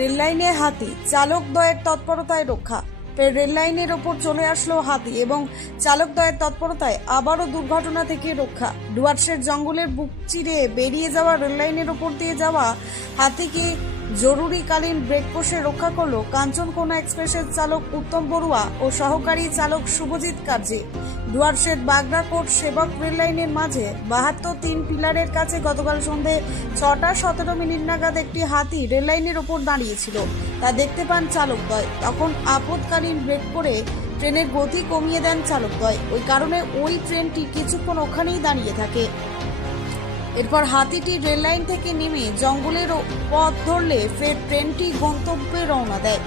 রেললাইনে হাতি, চালকদ্বয়ের তৎপরতায় রক্ষা। ফের রেললাইনের ওপর চলে আসলো হাতি এবং চালকদ্বয়ের তৎপরতায় আবারও দুর্ঘটনা থেকে রক্ষা। ডুয়ার্সের জঙ্গলের বুক চিরে বেরিয়ে যাওয়া রেললাইনের ওপর দিয়ে যাওয়া হাতিকে জরুরিকালীন ব্রেক কষে রক্ষা করলো কাঞ্চনকোনা এক্সপ্রেসের চালক উত্তম বড়ুয়া ও সহকারী চালক শুভজিৎ কার্জি। ডুয়ার্সের বাগড়াকোট সেবক রেললাইনের মাঝে 72 পিলারের কাছে গতকাল সন্ধে 6:17 নাগাদ একটি হাতি রেললাইনের ওপর দাঁড়িয়েছিল। তা দেখতে পান চালকদ্বয়। তখন আপৎকালীন ব্রেক করে ট্রেনের গতি কমিয়ে দেন চালকদ্বয়। ওই কারণে ওই ট্রেনটি কিছুক্ষণ ওখানেই দাঁড়িয়ে থাকে। এরপর হাতিটি রেললাইন থেকে নেমে জঙ্গলের পথ ধরলে ফের ট্রেনটি গন্তব্যে রওনা দেয়।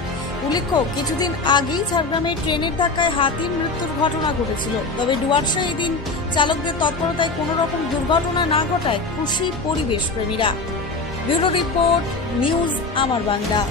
উল্লেখ্য, কিছুদিন আগেই ঝাড়গ্রামে ট্রেনের ধাক্কায় হাতির মৃত্যুর ঘটনা ঘটেছিল। তবে ডুয়ার্সে এদিন চালকদের তৎপরতায় কোনো রকম দুর্ঘটনা না ঘটায় খুশি পরিবেশ প্রেমীরা। ব্যুরো রিপোর্ট, নিউজ আমার বাংলা।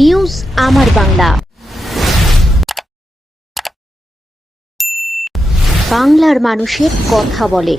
নিউজ আমার বাংলা, বাংলার মানুষের কথা বলে।